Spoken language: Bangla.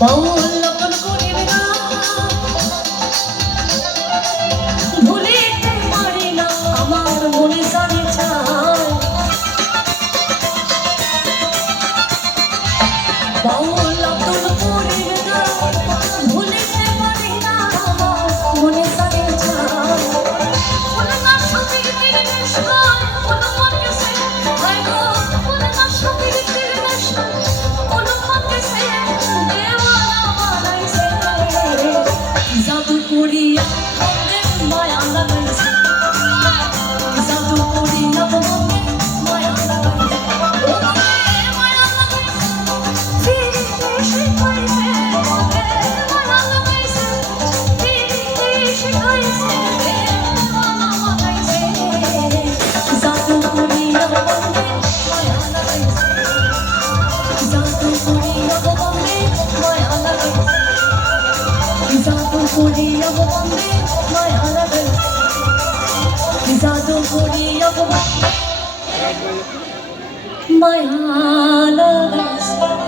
বাউল লক্ষণ করিবে না ভুলিতে পারি না আমার মনে জানে চায় বাউল লক্ষণ করিবে না ভুলিতে পারি না আমার মনে জানে চায় বলে না সঙ্গে তীরে নেশায় কোনো মনকে সে হয় গো বলে না সঙ্গে তীরে নেশায় কোনো মনকে সে দেওয়ানা বানাইছে জাদু করিয়া মনে মায়া লাগাইছে জাদু করিয়া মনে মায়া লাগাইছে ও মনে মায়া লাগাইছে ফিরে শিখাইছে মনে মায়া লাগাইছে ফিরে শিখাইছে দেওয়ানা বানাইছে জাদু করিয়া মনে মায়া লাগাইছে জাদু করিয়া মনে মায়া লাগাইছে জাদু করিয়া বন্দে মায়া লাগাইছে জাদু করিয়া বন্দে মায়া লাগাইছে।